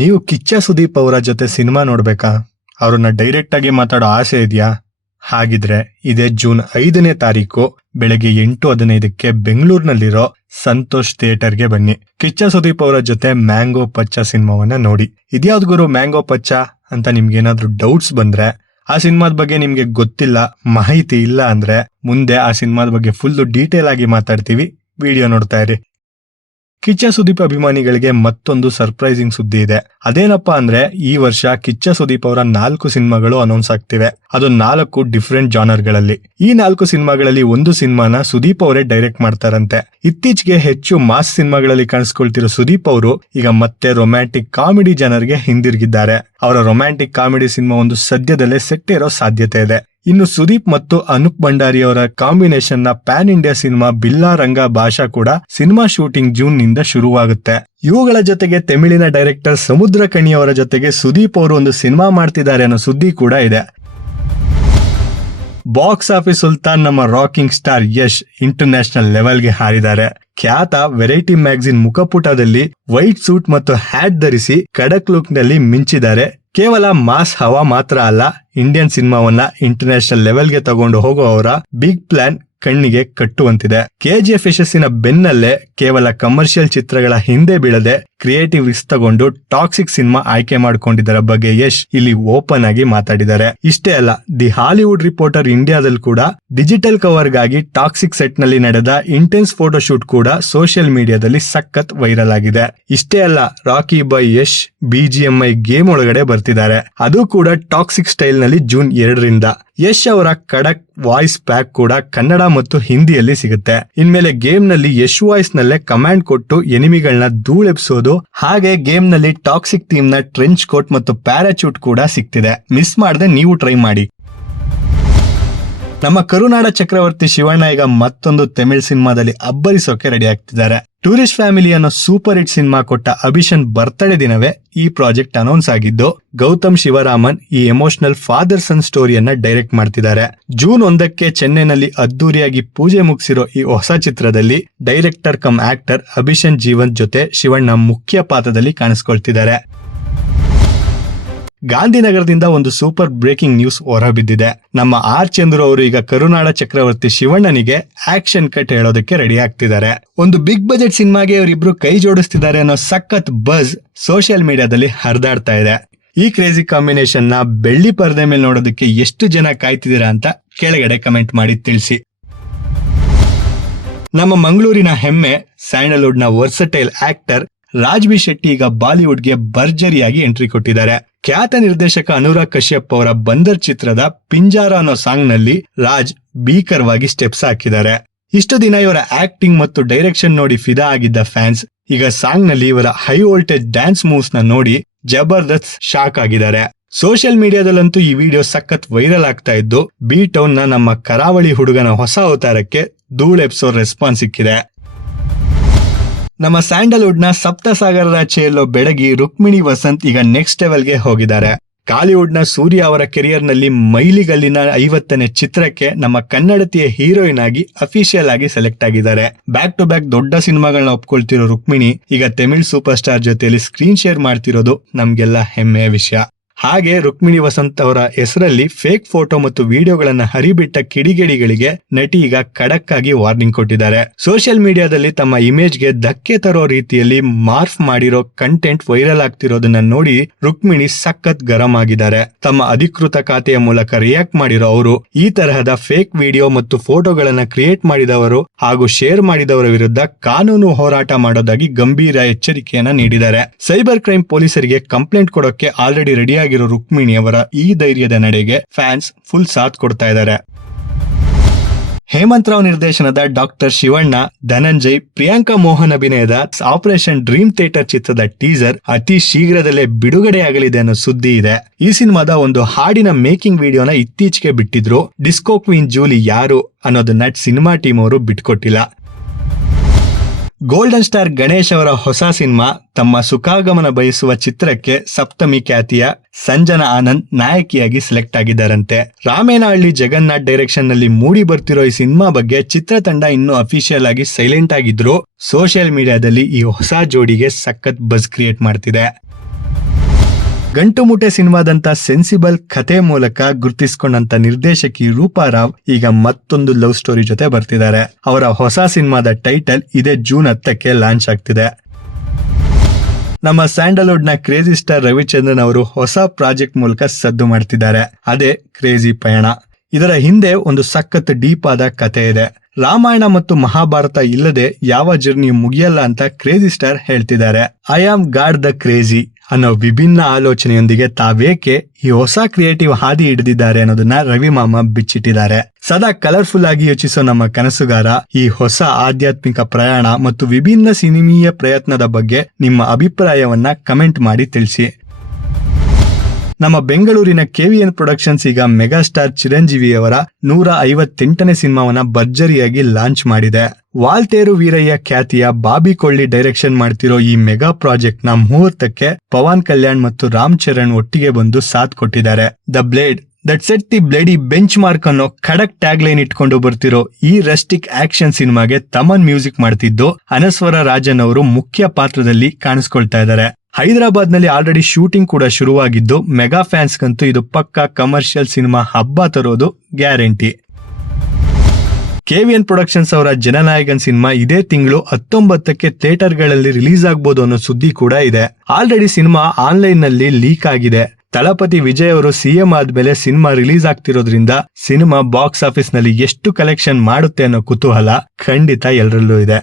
ನೀವು ಕಿಚ್ಚ ಸುದೀಪ್ ಅವರ ಜೊತೆ ಸಿನಿಮಾ ನೋಡ್ಬೇಕಾ? ಅವ್ರನ್ನ ಡೈರೆಕ್ಟ್ ಆಗಿ ಮಾತಾಡೋ ಆಸೆ ಇದೆಯಾ? ಹಾಗಿದ್ರೆ ಇದೇ ಜೂನ್ 5ನೇ ತಾರೀಕು ಬೆಳಗ್ಗೆ 8:15ಕ್ಕೆ ಬೆಂಗಳೂರಿನಲ್ಲಿರೋ ಸಂತೋಷ್ ಥಿಯೇಟರ್ಗೆ ಬನ್ನಿ. ಕಿಚ್ಚ ಸುದೀಪ್ ಅವರ ಜೊತೆ ಮ್ಯಾಂಗೋ ಪಚ್ಚ ಸಿನಿಮಾವನ್ನ ನೋಡಿ. ಇದ್ಯಾವ್ದು ಗುರು ಮ್ಯಾಂಗೋ ಪಚ್ಚ ಅಂತ ನಿಮ್ಗೇನಾದ್ರೂ ಡೌಟ್ಸ್ ಬಂದ್ರೆ, ಆ ಸಿನಿಮಾದ ಬಗ್ಗೆ ನಿಮ್ಗೆ ಗೊತ್ತಿಲ್ಲ, ಮಾಹಿತಿ ಇಲ್ಲ ಅಂದ್ರೆ ಮುಂದೆ ಆ ಸಿನಿಮಾದ ಬಗ್ಗೆ ಫುಲ್ ಡೀಟೇಲ್ ಆಗಿ ಮಾತಾಡ್ತೀವಿ. ವಿಡಿಯೋ ನೋಡ್ತಾ ಇರಿ. ಕಿಚ್ಚ ಸುದೀಪ್ ಅಭಿಮಾನಿಗಳಿಗೆ ಮತ್ತೊಂದು ಸರ್ಪ್ರೈಸಿಂಗ್ ಸುದ್ದಿ ಇದೆ. ಅದೇನಪ್ಪಾ ಅಂದ್ರೆ ಈ ವರ್ಷ ಕಿಚ್ಚ ಸುದೀಪ್ ಅವರ 4 ಸಿನಿಮಾಗಳು ಅನೌನ್ಸ್ ಆಗ್ತಿವೆ. ಅದು 4 ಡಿಫ್ರೆಂಟ್ ಜಾನರ್ಗಳಲ್ಲಿ. ಈ 4 ಸಿನಿಮಾಗಳಲ್ಲಿ ಒಂದು ಸಿನಿಮಾನ ಸುದೀಪ್ ಅವರೇ ಡೈರೆಕ್ಟ್ ಮಾಡ್ತಾರಂತೆ. ಇತ್ತೀಚೆಗೆ ಹೆಚ್ಚು ಮಾಸ್ ಸಿನಿಮಾಗಳಲ್ಲಿ ಕಾಣಿಸ್ಕೊಳ್ತಿರೋ ಸುದೀಪ್ ಅವರು ಈಗ ಮತ್ತೆ ರೊಮ್ಯಾಂಟಿಕ್ ಕಾಮಿಡಿ ಜನರ್ಗೆ ಹಿಂದಿರುಗಿದ್ದಾರೆ. ಅವರ ರೊಮ್ಯಾಂಟಿಕ್ ಕಾಮಿಡಿ ಸಿನಿಮಾ ಒಂದು ಸದ್ಯದಲ್ಲೇ ಸೆಟ್ ಇರೋ ಸಾಧ್ಯತೆ ಇದೆ. ಇನ್ನು ಸುದೀಪ್ ಮತ್ತು ಅನೂಪ್ ಭಂಡಾರಿ ಅವರ ಕಾಂಬಿನೇಷನ್ ನ ಪ್ಯಾನ್ ಇಂಡಿಯಾ ಸಿನಿಮಾ ಬಿಲ್ಲಾ ರಂಗ ಭಾಷಾ ಕೂಡ ಸಿನಿಮಾ ಶೂಟಿಂಗ್ ಜೂನ್ ನಿಂದ ಶುರುವಾಗುತ್ತೆ. ಇವುಗಳ ಜೊತೆಗೆ ತಮಿಳಿನ ಡೈರೆಕ್ಟರ್ ಸಮುದ್ರ ಕಣಿ ಅವರ ಜೊತೆಗೆ ಸುದೀಪ್ ಅವರು ಒಂದು ಸಿನಿಮಾ ಮಾಡ್ತಿದ್ದಾರೆ ಅನ್ನೋ ಸುದ್ದಿ ಕೂಡ ಇದೆ. ಬಾಕ್ಸ್ ಆಫೀಸ್ ಸುಲ್ತಾನ್ ನಮ್ಮ ರಾಕಿಂಗ್ ಸ್ಟಾರ್ ಯಶ್ ಇಂಟರ್ನ್ಯಾಷನಲ್ ಲೆವೆಲ್ಗೆ ಹಾರಿದ್ದಾರೆ. ಖ್ಯಾತ ವೆರೈಟಿ ಮ್ಯಾಗಝಿನ್ ಮುಖಪುಟದಲ್ಲಿ ವೈಟ್ ಸೂಟ್ ಮತ್ತು ಹ್ಯಾಟ್ ಧರಿಸಿ ಖಡಕ್ ಲುಕ್ ನಲ್ಲಿ ಮಿಂಚಿದ್ದಾರೆ. ಕೇವಲ ಮಾಸ್ ಹವಾ ಮಾತ್ರ ಅಲ್ಲ, ಇಂಡಿಯನ್ ಸಿನಿಮಾವನ್ನ ಇಂಟರ್ನ್ಯಾಷನಲ್ ಲೆವೆಲ್ಗೆ ತಗೊಂಡು ಹೋಗೋ ಅವರ ಬಿಗ್ ಪ್ಲಾನ್ ಕಣ್ಣಿಗೆ ಕಟ್ಟುವಂತಿದೆ. ಕೆಜಿಎಫ್ ಯಶಸ್ಸಿನ ಬೆನ್ನಲ್ಲೇ ಕೇವಲ ಕಮರ್ಷಿಯಲ್ ಚಿತ್ರಗಳ ಹಿಂದೆ ಬೀಳದೆ ಕ್ರಿಯೇಟಿವ್ ರಿಸ್ಕ್ ತಗೊಂಡು ಟಾಕ್ಸಿಕ್ ಸಿನಿಮಾ ಆಯ್ಕೆ ಮಾಡಿಕೊಂಡಿದ್ದರ ಬಗ್ಗೆ ಯಶ್ ಇಲ್ಲಿ ಓಪನ್ ಆಗಿ ಮಾತಾಡಿದ್ದಾರೆ. ಇಷ್ಟೇ ಅಲ್ಲ, ದಿ ಹಾಲಿವುಡ್ ರಿಪೋರ್ಟರ್ ಇಂಡಿಯಾದಲ್ಲಿ ಕೂಡ ಡಿಜಿಟಲ್ ಕವರ್ ಗಾಗಿ ಟಾಕ್ಸಿಕ್ ಸೆಟ್ ನಲ್ಲಿ ನಡೆದ ಇಂಟೆನ್ಸ್ ಫೋಟೋ ಶೂಟ್ ಕೂಡ ಸೋಷಿಯಲ್ ಮೀಡಿಯಾದಲ್ಲಿ ಸಖತ್ ವೈರಲ್ ಆಗಿದೆ. ಇಷ್ಟೇ ಅಲ್ಲ, ರಾಕಿ ಬಾಯ್ ಯಶ್ BGMI ಗೇಮ್ ಒಳಗಡೆ ಬರ್ತಿದ್ದಾರೆ. ಅದು ಕೂಡ ಟಾಕ್ಸಿಕ್ ಸ್ಟೈಲ್ ನಲ್ಲಿ ಜೂನ್ 2ರಿಂದ. ಯಶ್ ಅವರ ಖಡಕ್ ವಾಯ್ಸ್ ಪ್ಯಾಕ್ ಕೂಡ ಕನ್ನಡ ಮತ್ತು ಹಿಂದಿಯಲ್ಲಿ ಸಿಗುತ್ತೆ. ಇನ್ಮೇಲೆ ಗೇಮ್ ನಲ್ಲಿ ಯಶ್ ವಾಯ್ಸ್ ನಲ್ಲೇ ಕಮಾಂಡ್ ಕೊಟ್ಟು ಎನಿಮಿಗಳನ್ನ ಧೂಳೆಬ್ಸೋದು, ಹಾಗೆ ಗೇಮ್ ನಲ್ಲಿ ಟಾಕ್ಸಿಕ್ ಥೀಮ್ ನ ಟ್ರೆಂಚ್ ಕೋಟ್ ಮತ್ತು ಪ್ಯಾರಾಚೂಟ್ ಕೂಡ ಸಿಗ್ತಿದೆ. ಮಿಸ್ ಮಾಡದೆ ನೀವು ಟ್ರೈ ಮಾಡಿ. ನಮ್ಮ ಕರುನಾಡ ಚಕ್ರವರ್ತಿ ಶಿವಣ್ಣ ಈಗ ಮತ್ತೊಂದು ತಮಿಳ್ ಸಿನಿಮಾದಲ್ಲಿ ಅಬ್ಬರಿಸೋಕೆ ರೆಡಿ ಆಗ್ತಿದ್ದಾರೆ. ಟೂರಿಸ್ಟ್ ಫ್ಯಾಮಿಲಿ ಅನ್ನೋ ಸೂಪರ್ ಹಿಟ್ ಸಿನಿಮಾ ಕೊಟ್ಟ ಅಭಿಷನ್ ಬರ್ತ್ಡೇ ದಿನವೇ ಈ ಪ್ರಾಜೆಕ್ಟ್ ಅನೌನ್ಸ್ ಆಗಿದ್ದು, ಗೌತಮ್ ಶಿವರಾಮನ್ ಈ ಎಮೋಷನಲ್ ಫಾದರ್ ಸನ್ ಸ್ಟೋರಿಯನ್ನ ಡೈರೆಕ್ಟ್ ಮಾಡ್ತಿದ್ದಾರೆ. ಜೂನ್ 1ಕ್ಕೆ ಚೆನ್ನೈನಲ್ಲಿ ಅದ್ದೂರಿಯಾಗಿ ಪೂಜೆ ಮುಗಿಸಿರೋ ಈ ಹೊಸ ಚಿತ್ರದಲ್ಲಿ ಡೈರೆಕ್ಟರ್ ಕಮ್ ಆಕ್ಟರ್ ಅಭಿಷನ್ ಜೀವಂತ್ ಜೊತೆ ಶಿವಣ್ಣ ಮುಖ್ಯ ಪಾತ್ರದಲ್ಲಿ ಕಾಣಿಸ್ಕೊಳ್ತಿದ್ದಾರೆ. ಗಾಂಧಿನಗರದಿಂದ ಒಂದು ಸೂಪರ್ ಬ್ರೇಕಿಂಗ್ ನ್ಯೂಸ್ ಹೊರಬಿದ್ದಿದೆ. ನಮ್ಮ ಆರ್ ಚಂದ್ರು ಅವರು ಈಗ ಕರುನಾಡ ಚಕ್ರವರ್ತಿ ಶಿವಣ್ಣನಿಗೆ ಆಕ್ಷನ್ ಕಟ್ ಹೇಳೋದಕ್ಕೆ ರೆಡಿ ಆಗ್ತಿದ್ದಾರೆ. ಒಂದು ಬಿಗ್ ಬಜೆಟ್ ಸಿನಿಮಾಗೆ ಅವರಿಬ್ರು ಕೈ ಜೋಡಿಸ್ತಿದ್ದಾರೆ ಅನ್ನೋ ಸಖತ್ ಬಜ್ ಸೋಷಿಯಲ್ ಮೀಡಿಯಾದಲ್ಲಿ ಹರಿದಾಡ್ತಾ ಇದೆ. ಈ ಕ್ರೇಜಿ ಕಾಂಬಿನೇಷನ್ ನ ಬೆಳ್ಳಿ ಪರದೆ ಮೇಲೆ ನೋಡೋದಕ್ಕೆ ಎಷ್ಟು ಜನ ಕಾಯ್ತಿದ್ದೀರಾ ಅಂತ ಕೆಳಗಡೆ ಕಮೆಂಟ್ ಮಾಡಿ ತಿಳಿಸಿ. ನಮ್ಮ ಮಂಗಳೂರಿನ ಹೆಮ್ಮೆ ಸ್ಯಾಂಡಲ್ವುಡ್ ನ versatile actor Raj B Shetty ಈಗ ಬಾಲಿವುಡ್ಗೆ ಭರ್ಜರಿಯಾಗಿ ಎಂಟ್ರಿ ಕೊಟ್ಟಿದ್ದಾರೆ. ಖ್ಯಾತ ನಿರ್ದೇಶಕ ಅನುರಾಗ್ ಕಶ್ಯಪ್ ಅವರ ಬಂದರ್ ಚಿತ್ರದ ಪಿಂಜಾರ ಅನ್ನೋ ಸಾಂಗ್ ನಲ್ಲಿ ರಾಜ್ ಭೀಕರವಾಗಿ ಸ್ಟೆಪ್ಸ್ ಹಾಕಿದ್ದಾರೆ. ಇಷ್ಟು ದಿನ ಇವರ ಆಕ್ಟಿಂಗ್ ಮತ್ತು ಡೈರೆಕ್ಷನ್ ನೋಡಿ ಫಿದಾ ಆಗಿದ್ದ ಫ್ಯಾನ್ಸ್ ಈಗ ಸಾಂಗ್ ನಲ್ಲಿ ಇವರ ಹೈ ವೋಲ್ಟೇಜ್ ಡ್ಯಾನ್ಸ್ ಮೂವ್ಸ್ ನ ನೋಡಿ ಜಬರ್ದಸ್ತ್ ಶಾಕ್ ಆಗಿದ್ದಾರೆ. ಸೋಷಿಯಲ್ ಮೀಡಿಯಾದಲ್ಲಂತೂ ಈ ವಿಡಿಯೋ ಸಖತ್ ವೈರಲ್ ಆಗ್ತಾ ಇದ್ದು, ಬಿ ಟೌನ್ ನ ನಮ್ಮ ಕರಾವಳಿ ಹುಡುಗನ ಹೊಸ ಅವತಾರಕ್ಕೆ ಧೂಳೆಪ್ಸೋ ರೆಸ್ಪಾನ್ಸ್ ಸಿಕ್ಕಿದೆ. ನಮ್ಮ ಸ್ಯಾಂಡಲ್ವುಡ್ ನ ಸಪ್ತಸಾಗರರಾಚೆಯಲ್ಲೋ ಬೆಡಗಿ ರುಕ್ಮಿಣಿ ವಸಂತ್ ಈಗ ನೆಕ್ಸ್ಟ್ ಲೆವೆಲ್ಗೆ ಹೋಗಿದ್ದಾರೆ. ಕಾಲಿವುಡ್ ನ ಸೂರ್ಯ ಅವರ ಕೆರಿಯರ್ ನಲ್ಲಿ ಮೈಲಿಗಲ್ಲಿನ 50ನೇ ಚಿತ್ರಕ್ಕೆ ನಮ್ಮ ಕನ್ನಡತಿಯ ಹೀರೋಯಿನ್ ಆಗಿ ಅಫಿಷಿಯಲ್ ಆಗಿ ಸೆಲೆಕ್ಟ್ ಆಗಿದ್ದಾರೆ. ಬ್ಯಾಕ್ ಟು ಬ್ಯಾಕ್ ದೊಡ್ಡ ಸಿನಿಮಾಗಳನ್ನ ಒಪ್ಕೊಳ್ತಿರೋ ರುಕ್ಮಿಣಿ ಈಗ ತಮಿಳ್ ಸೂಪರ್ ಸ್ಟಾರ್ ಜೊತೆಯಲ್ಲಿ ಸ್ಕ್ರೀನ್ ಶೇರ್ ಮಾಡ್ತಿರೋದು ನಮ್ಗೆಲ್ಲ ಹೆಮ್ಮೆಯ ವಿಷಯ. ಹಾಗೆ ರುಕ್ಮಿಣಿ ವಸಂತ್ ಅವರ ಹೆಸರಲ್ಲಿ ಫೇಕ್ ಫೋಟೋ ಮತ್ತು ವಿಡಿಯೋಗಳನ್ನ ಹರಿಬಿಟ್ಟ ಕಿಡಿಗೇಡಿಗಳಿಗೆ ನಟಿ ಈಗ ಖಡಕ್ ಆಗಿ ವಾರ್ನಿಂಗ್ ಕೊಟ್ಟಿದ್ದಾರೆ. ಸೋಷಿಯಲ್ ಮೀಡಿಯಾದಲ್ಲಿ ತಮ್ಮ ಇಮೇಜ್ಗೆ ಧಕ್ಕೆ ತರೋ ರೀತಿಯಲ್ಲಿ ಮಾರ್ಫ್ ಮಾಡಿರೋ ಕಂಟೆಂಟ್ ವೈರಲ್ ಆಗ್ತಿರೋದನ್ನ ನೋಡಿ ರುಕ್ಮಿಣಿ ಸಖತ್ ಗರಂ ಆಗಿದ್ದಾರೆ. ತಮ್ಮ ಅಧಿಕೃತ ಖಾತೆಯ ಮೂಲಕ ರಿಯಾಕ್ಟ್ ಮಾಡಿರೋ ಅವರು ಈ ತರಹದ ಫೇಕ್ ವಿಡಿಯೋ ಮತ್ತು ಫೋಟೋಗಳನ್ನ ಕ್ರಿಯೇಟ್ ಮಾಡಿದವರು ಹಾಗೂ ಶೇರ್ ಮಾಡಿದವರ ವಿರುದ್ಧ ಕಾನೂನು ಹೋರಾಟ ಮಾಡೋದಾಗಿ ಗಂಭೀರ ಎಚ್ಚರಿಕೆಯನ್ನ ನೀಡಿದ್ದಾರೆ. ಸೈಬರ್ ಕ್ರೈಮ್ ಪೊಲೀಸರಿಗೆ ಕಂಪ್ಲೇಂಟ್ ಕೊಡೋಕೆ ಆಲ್ರೆಡಿ ರೆಡಿ ಆಗಿರೋ ರುಕ್ಮಿಣಿ ಅವರ ಈ ಧೈರ್ಯದ ನಡೆಗೆ ಫ್ಯಾನ್ಸ್ ಫುಲ್ ಸಾಥ್ ಕೊಡ್ತಾ ಇದ್ದಾರೆ. ಹೇಮಂತ್ ರಾವ್ ನಿರ್ದೇಶನದ ಡಾಕ್ಟರ್ ಶಿವಣ್ಣ, ಧನಂಜಯ್, ಪ್ರಿಯಾಂಕಾ ಮೋಹನ್ ಅಭಿನಯದ ಆಪರೇಷನ್ ಡ್ರೀಮ್ ಥಿಯೇಟರ್ ಚಿತ್ರದ ಟೀಸರ್ ಅತಿ ಶೀಘ್ರದಲ್ಲೇ ಬಿಡುಗಡೆಯಾಗಲಿದೆ ಅನ್ನೋ ಸುದ್ದಿ ಇದೆ. ಈ ಸಿನಿಮಾದ ಒಂದು ಹಾಡಿನ ಮೇಕಿಂಗ್ ವಿಡಿಯೋನ ಇತ್ತೀಚೆಗೆ ಬಿಟ್ಟಿದ್ರು. ಡಿಸ್ಕೋ ಕ್ವೀನ್ ಜೂಲಿ ಯಾರು ಅನ್ನೋದನ್ನ ಸಿನಿಮಾ ಟೀಮ್ ಅವರು ಬಿಟ್ಕೊಟ್ಟಿಲ್ಲ. ಗೋಲ್ಡನ್ ಸ್ಟಾರ್ ಗಣೇಶ್ ಅವರ ಹೊಸ ಸಿನಿಮಾ ತಮ್ಮ ಸುಖಾಗಮನ ಬಯಸುವ ಚಿತ್ರಕ್ಕೆ ಸಪ್ತಮಿ ಖ್ಯಾತಿಯ ಸಂಜನಾ ಆನಂದ್ ನಾಯಕಿಯಾಗಿ ಸೆಲೆಕ್ಟ್ ಆಗಿದ್ದಾರಂತೆ. ರಾಮೇನಹಳ್ಳಿ ಜಗನ್ನಾಥ್ ಡೈರೆಕ್ಷನ್ ನಲ್ಲಿ ಮೂಡಿ ಬರ್ತಿರೋ ಈ ಸಿನಿಮಾ ಬಗ್ಗೆ ಚಿತ್ರತಂಡ ಇನ್ನೂ ಅಫಿಷಿಯಲ್ ಆಗಿ ಸೈಲೆಂಟ್ ಆಗಿದ್ರು ಸೋಷಿಯಲ್ ಮೀಡಿಯಾದಲ್ಲಿ ಈ ಹೊಸ ಜೋಡಿಗೆ ಸಖತ್ ಬಜ್ ಕ್ರಿಯೇಟ್ ಮಾಡ್ತಿದೆ. ಗಂಟು ಮುಟೆ ಸಿನಿಮಾದಂತ ಸೆನ್ಸಿಬಲ್ ಕಥೆ ಮೂಲಕ ಗುರುತಿಸಿಕೊಂಡಂತ ನಿರ್ದೇಶಕಿ ರೂಪಾ ರಾವ್ ಈಗ ಮತ್ತೊಂದು ಲವ್ ಸ್ಟೋರಿ ಜೊತೆ ಬರ್ತಿದ್ದಾರೆ. ಅವರ ಹೊಸ ಸಿನಿಮಾದ ಟೈಟಲ್ ಇದೇ ಜೂನ್ 10ಕ್ಕೆ ಲಾಂಚ್ ಆಗ್ತಿದೆ. ನಮ್ಮ ಸ್ಯಾಂಡಲ್ವುಡ್ ನ ಕ್ರೇಜಿ ಸ್ಟಾರ್ ರವಿಚಂದ್ರನ್ ಅವರು ಹೊಸ ಪ್ರಾಜೆಕ್ಟ್ ಮೂಲಕ ಸದ್ದು ಮಾಡ್ತಿದ್ದಾರೆ. ಅದೇ ಕ್ರೇಜಿ ಪಯಣ. ಇದರ ಹಿಂದೆ ಒಂದು ಸಖತ್ ಡೀಪ್ ಆದ ಕಥೆ ಇದೆ. ರಾಮಾಯಣ ಮತ್ತು ಮಹಾಭಾರತ ಇಲ್ಲದೆ ಯಾವ ಜರ್ನಿ ಮುಗಿಯಲ್ಲ ಅಂತ ಕ್ರೇಜಿ ಸ್ಟಾರ್ ಹೇಳ್ತಿದ್ದಾರೆ. I am god the crazy ಅನ್ನೋ ವಿಭಿನ್ನ ಆಲೋಚನೆಯೊಂದಿಗೆ ತಾವೇಕೆ ಈ ಹೊಸ ಕ್ರಿಯೇಟಿವ್ ಹಾದಿ ಹಿಡಿದಿದ್ದಾರೆ ಅನ್ನೋದನ್ನ ರವಿ ಮಾಮ ಬಿಚ್ಚಿಟ್ಟಿದ್ದಾರೆ. ಸದಾ ಕಲರ್ಫುಲ್ ಆಗಿ ಯೋಚಿಸೋ ನಮ್ಮ ಕನಸುಗಾರ ಈ ಹೊಸ ಆಧ್ಯಾತ್ಮಿಕ ಪ್ರಯಾಣ ಮತ್ತು ವಿಭಿನ್ನ ಸಿನಿಮೀಯ ಪ್ರಯತ್ನದ ಬಗ್ಗೆ ನಿಮ್ಮ ಅಭಿಪ್ರಾಯವನ್ನ ಕಮೆಂಟ್ ಮಾಡಿ ತಿಳಿಸಿ. ನಮ್ಮ ಬೆಂಗಳೂರಿನ KVN ಪ್ರೊಡಕ್ಷನ್ಸ್ ಈಗ ಮೆಗಾಸ್ಟಾರ್ ಚಿರಂಜೀವಿ ಅವರ 158ನೇ ಸಿನಿಮಾವನ್ನ ಭರ್ಜರಿಯಾಗಿ ಲಾಂಚ್ ಮಾಡಿದೆ. ವಾಲ್ತೇರು ವೀರಯ್ಯ ಖ್ಯಾತಿಯ ಬಾಬಿ ಕೊಳ್ಳಿ ಡೈರೆಕ್ಷನ್ ಮಾಡ್ತಿರೋ ಈ ಮೆಗಾ ಪ್ರಾಜೆಕ್ಟ್ ನ ಮುಹೂರ್ತಕ್ಕೆ ಪವನ್ ಕಲ್ಯಾಣ್ ಮತ್ತು ರಾಮ್ ಚರಣ್ ಒಟ್ಟಿಗೆ ಬಂದು ಸಾಥ್ ಕೊಟ್ಟಿದ್ದಾರೆ. The blade that set the bloody bench mark ಅನ್ನೋ ಖಡಕ್ ಟ್ಯಾಗ್ ಲೈನ್ ಇಟ್ಕೊಂಡು ಬರ್ತಿರೋ ಈ ರಸ್ಟಿಕ್ ಆಕ್ಷನ್ ಸಿನಿಮಾಗೆ ತಮನ್ ಮ್ಯೂಸಿಕ್ ಮಾಡ್ತಿದ್ದು ಅನಸ್ವರ ರಾಜನ್ ಅವರು ಮುಖ್ಯ ಪಾತ್ರದಲ್ಲಿ ಕಾಣಿಸ್ಕೊಳ್ತಾ ಇದ್ದಾರೆ. ಹೈದರಾಬಾದ್ ನಲ್ಲಿ ಆಲ್ರೆಡಿ ಶೂಟಿಂಗ್ ಕೂಡ ಶುರುವಾಗಿದ್ದು ಮೆಗಾ ಫ್ಯಾನ್ಸ್ಗಂತೂ ಇದು ಪಕ್ಕಾ ಕಮರ್ಷಿಯಲ್ ಸಿನಿಮಾ ಹಬ್ಬ ತರೋದು ಗ್ಯಾರಂಟಿ. KVN ಪ್ರೊಡಕ್ಷನ್ಸ್ ಅವರ ಜನನಾಯಕನ್ ಸಿನಿಮಾ ಇದೇ ತಿಂಗಳು 19ಕ್ಕೆ ಥಿಯೇಟರ್ಗಳಲ್ಲಿ ರಿಲೀಸ್ ಆಗ್ಬೋದು ಅನ್ನೋ ಸುದ್ದಿ ಕೂಡ ಇದೆ. ಆಲ್ರೆಡಿ ಸಿನಿಮಾ ಆನ್ಲೈನ್ ನಲ್ಲಿ ಲೀಕ್ ಆಗಿದೆ. ತಲಪತಿ ವಿಜಯ್ ಅವರು CM ಆದ್ಮೇಲೆ ಸಿನಿಮಾ ರಿಲೀಸ್ ಆಗ್ತಿರೋದ್ರಿಂದ ಸಿನಿಮಾ ಬಾಕ್ಸ್ ಆಫೀಸ್ ನಲ್ಲಿ ಎಷ್ಟು ಕಲೆಕ್ಷನ್ ಮಾಡುತ್ತೆ ಅನ್ನೋ ಕುತೂಹಲ ಖಂಡಿತ ಎಲ್ಲರಲ್ಲೂ ಇದೆ.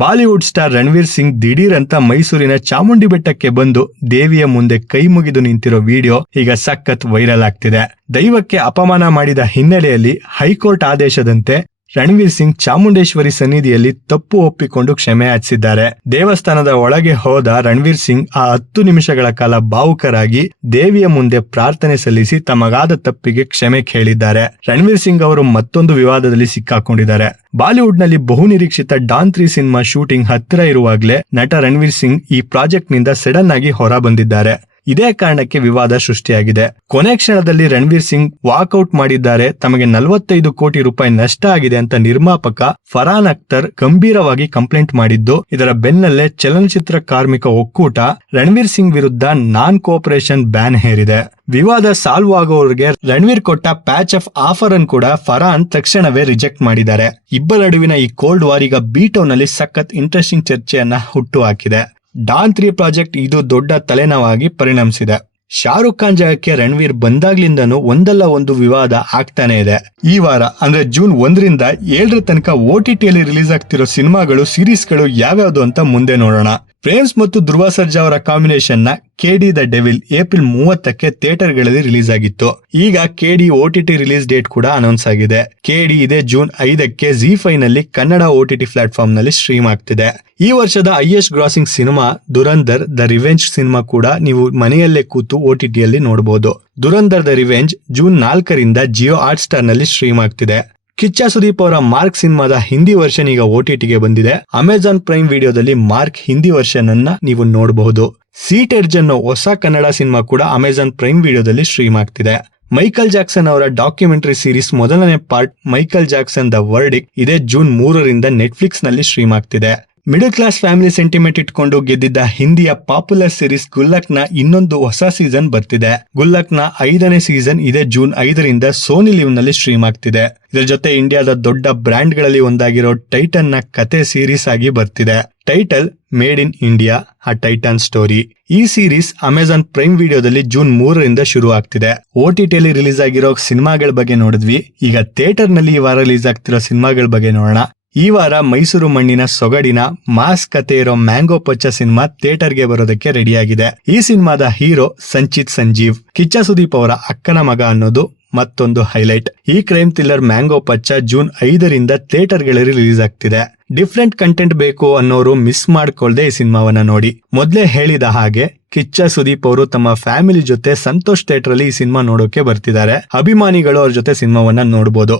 ಬಾಲಿವುಡ್ ಸ್ಟಾರ್ ರಣವೀರ್ ಸಿಂಗ್ ದಿಢೀರ್ ಅಂತ ಮೈಸೂರಿನ ಚಾಮುಂಡಿ ಬೆಟ್ಟಕ್ಕೆ ಬಂದು ದೇವಿಯ ಮುಂದೆ ಕೈ ಮುಗಿದು ನಿಂತಿರೋ ವಿಡಿಯೋ ಈಗ ಸಖತ್ ವೈರಲ್ ಆಗ್ತಿದೆ. ದೈವಕ್ಕೆ ಅಪಮಾನ ಮಾಡಿದ ಹಿನ್ನೆಲೆಯಲ್ಲಿ ಹೈಕೋರ್ಟ್ ಆದೇಶದಂತೆ ರಣವೀರ್ ಸಿಂಗ್ ಚಾಮುಂಡೇಶ್ವರಿ ಸನ್ನಿಧಿಯಲ್ಲಿ ತಪ್ಪು ಒಪ್ಪಿಕೊಂಡು ಕ್ಷಮೆ ಯಾಚಿಸಿದ್ದಾರೆ. ದೇವಸ್ಥಾನದ ಒಳಗೆ ಹೋದ ರಣವೀರ್ ಸಿಂಗ್ ಆ 10 ನಿಮಿಷಗಳ ಕಾಲ ಭಾವುಕರಾಗಿ ದೇವಿಯ ಮುಂದೆ ಪ್ರಾರ್ಥನೆ ಸಲ್ಲಿಸಿ ತಮಗಾದ ತಪ್ಪಿಗೆ ಕ್ಷಮೆ ಕೇಳಿದ್ದಾರೆ. ರಣವೀರ್ ಸಿಂಗ್ ಅವರು ಮತ್ತೊಂದು ವಿವಾದದಲ್ಲಿ ಸಿಕ್ಕಾಕೊಂಡಿದ್ದಾರೆ. ಬಾಲಿವುಡ್ ನಲ್ಲಿ ಬಹು ನಿರೀಕ್ಷಿತ ಡಾನ್ 3 ಸಿನಿಮಾ ಶೂಟಿಂಗ್ ಹತ್ತಿರ ಇರುವಾಗಲೇ ನಟ ರಣವೀರ್ ಸಿಂಗ್ ಈ ಪ್ರಾಜೆಕ್ಟ್ ನಿಂದ ಸಡನ್ ಆಗಿ ಹೊರ ಬಂದಿದ್ದಾರೆ. ಇದೇ ಕಾರಣಕ್ಕೆ ವಿವಾದ ಸೃಷ್ಟಿಯಾಗಿದೆ. ಕೊನೆ ಕ್ಷಣದಲ್ಲಿ ರಣವೀರ್ ಸಿಂಗ್ ವಾಕ್ಔಟ್ ಮಾಡಿದ್ದಾರೆ. ತಮಗೆ 45 ಕೋಟಿ ರೂಪಾಯಿ ನಷ್ಟ ಆಗಿದೆ ಅಂತ ನಿರ್ಮಾಪಕ ಫರಾನ್ ಅಖ್ತರ್ ಗಂಭೀರವಾಗಿ ಕಂಪ್ಲೇಂಟ್ ಮಾಡಿದ್ದು, ಇದರ ಬೆನ್ನಲ್ಲೇ ಚಲನಚಿತ್ರ ಕಾರ್ಮಿಕ ಒಕ್ಕೂಟ ರಣವೀರ್ ಸಿಂಗ್ ವಿರುದ್ಧ ನಾನ್ ಕೋಆಪರೇಷನ್ ಬ್ಯಾನ್ ಹೇರಿದೆ. ವಿವಾದ ಸಾಲ್ವ್ ಆಗೋವರೆಗೆ ರಣವೀರ್ ಕೊಟ್ಟ ಪ್ಯಾಚ್ ಆಫ್ ಆಫರ್ ಅನ್ನು ಕೂಡ ಫರಾನ್ ತಕ್ಷಣವೇ ರಿಜೆಕ್ಟ್ ಮಾಡಿದ್ದಾರೆ. ಇಬ್ಬರ ನಡುವಿನ ಈ ಕೋಲ್ಡ್ ವಾರ್ ಈಗ ಬೀಟೌನ್ ನಲ್ಲಿ ಸಖತ್ ಇಂಟ್ರೆಸ್ಟಿಂಗ್ ಚರ್ಚೆಯನ್ನ ಹುಟ್ಟು ಹಾಕಿದೆ. ಡಾನ್ 3 ಪ್ರಾಜೆಕ್ಟ್ ಇದು ದೊಡ್ಡ ತಲೆನೋವಾಗಿ ಪರಿಣಮಿಸಿದೆ. ಶಾರುಖ್ ಖಾನ್ ಜಾಗಕ್ಕೆ ರಣವೀರ್ ಬಂದಾಗ್ಲಿಂದನೂ ಒಂದಲ್ಲ ಒಂದು ವಿವಾದ ಆಗ್ತಾನೆ ಇದೆ. ಈ ವಾರ ಅಂದ್ರೆ ಜೂನ್ 1ರಿಂದ 7 ತನಕ OTTಯಲ್ಲಿ ರಿಲೀಸ್ ಆಗ್ತಿರೋ ಸಿನಿಮಾಗಳು, ಸೀರೀಸ್ಗಳು ಯಾವ್ಯಾವ್ದು ಅಂತ ಮುಂದೆ ನೋಡೋಣ. ಪ್ರೇಮ್ಸ್ ಮತ್ತು ಧ್ರುವ ಸರ್ಜಾ ಅವರ ಕಾಂಬಿನೇಷನ್ ನ KD ದ ಡೆವಿಲ್ ಏಪ್ರಿಲ್ 30ಕ್ಕೆ ಥಿಯೇಟರ್ಗಳಲ್ಲಿ ರಿಲೀಸ್ ಆಗಿತ್ತು. ಈಗ KD OTT ರಿಲೀಸ್ ಡೇಟ್ ಕೂಡ ಅನೌನ್ಸ್ ಆಗಿದೆ. KD ಇದೇ ಜೂನ್ 5ಕ್ಕೆ ZEE5 ನಲ್ಲಿ ಕನ್ನಡ OTT ಪ್ಲಾಟ್ಫಾರ್ಮ್ ನಲ್ಲಿ ಸ್ಟ್ರೀಮ್ ಆಗ್ತಿದೆ. ಈ ವರ್ಷದ highest grossing cinema Dhurandhar the revenge cinema ಕೂಡ ನೀವು ಮನೆಯಲ್ಲೇ ಕೂತು OTTಯಲ್ಲಿ ನೋಡಬಹುದು. ದುರಂಧರ್ ದ ರಿವೆಂಜ್ ಜೂನ್ 4ರಿಂದ ಜಿಯೋ ಹಾಟ್ ಸ್ಟಾರ್ ನಲ್ಲಿ ಸ್ಟ್ರೀಮ್ ಆಗ್ತಿದೆ. ಕಿಚ್ಚ ಸುದೀಪ್ ಅವರ ಮಾರ್ಕ್ ಸಿನಿಮಾದ ಹಿಂದಿ ವರ್ಷನ್ ಈಗ OTTಗೆ ಬಂದಿದೆ. ಅಮೆಜಾನ್ ಪ್ರೈಮ್ ವಿಡಿಯೋದಲ್ಲಿ ಮಾರ್ಕ್ ಹಿಂದಿ ವರ್ಷನ್ ಅನ್ನ ನೀವು ನೋಡಬಹುದು. ಸೀಟ್ ಎಡ್ಜ್ ಅನ್ನೋ ಹೊಸ ಕನ್ನಡ ಸಿನಿಮಾ ಕೂಡ ಅಮೆಜಾನ್ ಪ್ರೈಮ್ ವಿಡಿಯೋದಲ್ಲಿ ಸ್ಟ್ರೀಮ್ ಆಗ್ತಿದೆ. ಮೈಕಲ್ ಜಾಕ್ಸನ್ ಅವರ ಡಾಕ್ಯುಮೆಂಟರಿ ಸೀರೀಸ್ ಮೊದಲನೇ part Michael Jackson the verdict ಇದೇ ಜೂನ್ 3ರಿಂದ ನೆಟ್ಫ್ಲಿಕ್ಸ್ ನಲ್ಲಿ ಸ್ಟ್ರೀಮ್ ಆಗ್ತಿದೆ. ಮಿಡಲ್ ಕ್ಲಾಸ್ ಫ್ಯಾಮಿಲಿ ಸೆಂಟಿಮೆಂಟ್ ಇಟ್ಕೊಂಡು ಗೆದ್ದಿದ್ದ ಹಿಂದಿಯ ಪಾಪ್ಯುಲರ್ ಸೀರೀಸ್ ಗುಲ್ಲಕ್ ನ ಇನ್ನೊಂದು ಹೊಸ ಸೀಸನ್ ಬರ್ತಿದೆ. ಗುಲ್ಲಕ್ ನ 5ನೇ ಸೀಸನ್ ಇದೇ ಜೂನ್ 5ರಿಂದ ಸೋನಿ ಲಿವ್ ನಲ್ಲಿ ಸ್ಟ್ರೀಮ್ ಆಗ್ತಿದೆ. ಇದರ ಜೊತೆ ಇಂಡಿಯಾದ ದೊಡ್ಡ ಬ್ರ್ಯಾಂಡ್ ಗಳಲ್ಲಿ ಒಂದಾಗಿರೋ ಟೈಟನ್ ನ ಕತೆ ಸೀರೀಸ್ ಆಗಿ ಬರ್ತಿದೆ. ಟೈಟಲ್ ಮೇಡ್ ಇನ್ ಇಂಡಿಯಾ ಆ ಟೈಟನ್ ಸ್ಟೋರಿ. ಈ ಸೀರೀಸ್ ಅಮೆಜಾನ್ ಪ್ರೈಮ್ ವಿಡಿಯೋದಲ್ಲಿ ಜೂನ್ 3ರಿಂದ ಶುರು ಆಗ್ತಿದೆ. OTTಯಲ್ಲಿ ರಿಲೀಸ್ ಆಗಿರೋ ಸಿನಿಮಾಗಳ ಬಗ್ಗೆ ನೋಡಿದ್ವಿ. ಈಗ ಥಿಯೇಟರ್ ನಲ್ಲಿ ಈ ವಾರ ರಿಲೀಸ್ ಆಗ್ತಿರೋ ಸಿನಿಮಾಗಳ ಬಗ್ಗೆ ನೋಡೋಣ. ಈ ವಾರ ಮೈಸೂರು ಮಣ್ಣಿನ ಸೊಗಡಿನ ಮಾಸ್ ಕತೆ ಇರೋ ಮ್ಯಾಂಗೋ ಪಚ್ಚ ಸಿನಿಮಾ ಥಿಯೇಟರ್ಗೆ ಬರೋದಕ್ಕೆ ರೆಡಿಯಾಗಿದೆ. ಈ ಸಿನಿಮಾದ ಹೀರೋ ಸಂಚಿತ್ ಸಂಜೀವ್. ಕಿಚ್ಚ ಸುದೀಪ್ ಅವರ ಅಕ್ಕನ ಮಗ ಅನ್ನೋದು ಮತ್ತೊಂದು ಹೈಲೈಟ್. ಈ crime thriller mango Pachcha June 5ರಿಂದ ಥಿಯೇಟರ್ಗಳಲ್ಲಿ ರಿಲೀಸ್ ಆಗ್ತಿದೆ. ಡಿಫ್ರೆಂಟ್ ಕಂಟೆಂಟ್ ಬೇಕು ಅನ್ನೋರು ಮಿಸ್ ಮಾಡ್ಕೊಳ್ದೆ ಈ ಸಿನಿಮಾವನ್ನ ನೋಡಿ. ಮೊದ್ಲೇ ಹೇಳಿದ ಹಾಗೆ ಕಿಚ್ಚ ಸುದೀಪ್ ಅವರು ತಮ್ಮ ಫ್ಯಾಮಿಲಿ ಜೊತೆ ಸಂತೋಷ್ ಥಿಯೇಟರ್ ಅಲ್ಲಿ ಈ ಸಿನಿಮಾ ನೋಡೋಕೆ ಬರ್ತಿದ್ದಾರೆ. ಅಭಿಮಾನಿಗಳು ಅವ್ರ ಜೊತೆ ಸಿನಿಮಾವನ್ನ ನೋಡಬಹುದು.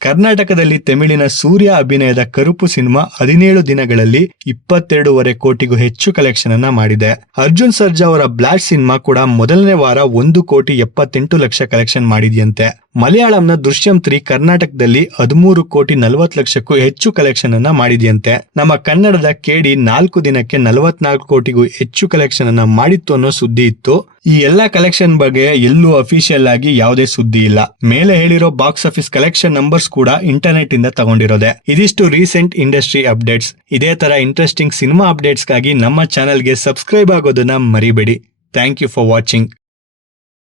ಕರ್ನಾಟಕದಲ್ಲಿ ತಮಿಳಿನ ಸೂರ್ಯ ಅಭಿನಯದ ಕರುಪು ಸಿನಿಮಾ 17 ದಿನಗಳಲ್ಲಿ 22.5 ಕೋಟಿಗೂ ಹೆಚ್ಚು ಕಲೆಕ್ಷನ್ ಅನ್ನ ಮಾಡಿದೆ. ಅರ್ಜುನ್ ಸರ್ಜಾ ಅವರ ಬ್ಲಾಸ್ಟ್ ಸಿನಿಮಾ ಕೂಡ ಮೊದಲನೇ ವಾರ 1.78 ಕೋಟಿ ಕಲೆಕ್ಷನ್ ಮಾಡಿದೆಯಂತೆ. ಮಲಯಾಳಂನ ದೃಶ್ಯಂ 3 ಕರ್ನಾಟಕದಲ್ಲಿ 13,40,00,000ಕ್ಕೂ ಹೆಚ್ಚು ಕಲೆಕ್ಷನ್ ಅನ್ನ ಮಾಡಿದೆಯಂತೆ. ನಮ್ಮ ಕನ್ನಡದ ಕೇಡಿ 4 ದಿನಕ್ಕೆ 44 ಕೋಟಿಗೂ ಹೆಚ್ಚು ಕಲೆಕ್ಷನ್ ಅನ್ನ ಮಾಡಿತ್ತು ಅನ್ನೋ ಸುದ್ದಿ ಇತ್ತು. ಈ ಎಲ್ಲಾ ಕಲೆಕ್ಷನ್ ಬಗ್ಗೆ ಎಲ್ಲೂ ಅಫಿಷಿಯಲ್ ಆಗಿ ಯಾವುದೇ ಸುದ್ದಿ ಇಲ್ಲ. ಮೇಲೆ ಹೇಳಿರೋ ಬಾಕ್ಸ್ ಆಫೀಸ್ ಕಲೆಕ್ಷನ್ ನಂಬರ್ಸ್ ಕೂಡ ಇಂಟರ್ನೆಟ್ ಇಂದ ತಗೊಂಡಿರೋದೆ. ಇದಿಷ್ಟು ರೀಸೆಂಟ್ ಇಂಡಸ್ಟ್ರಿ ಅಪ್ಡೇಟ್ಸ್. ಇದೇ ತರ ಇಂಟ್ರೆಸ್ಟಿಂಗ್ ಸಿನಿಮಾ ಅಪ್ಡೇಟ್ಸ್ ಗಾಗಿ ನಮ್ಮ ಚಾನೆಲ್ಗೆ ಸಬ್ಸ್ಕ್ರೈಬ್ ಆಗೋದನ್ನ ಮರಿಬೇಡಿ. Thank you for watching.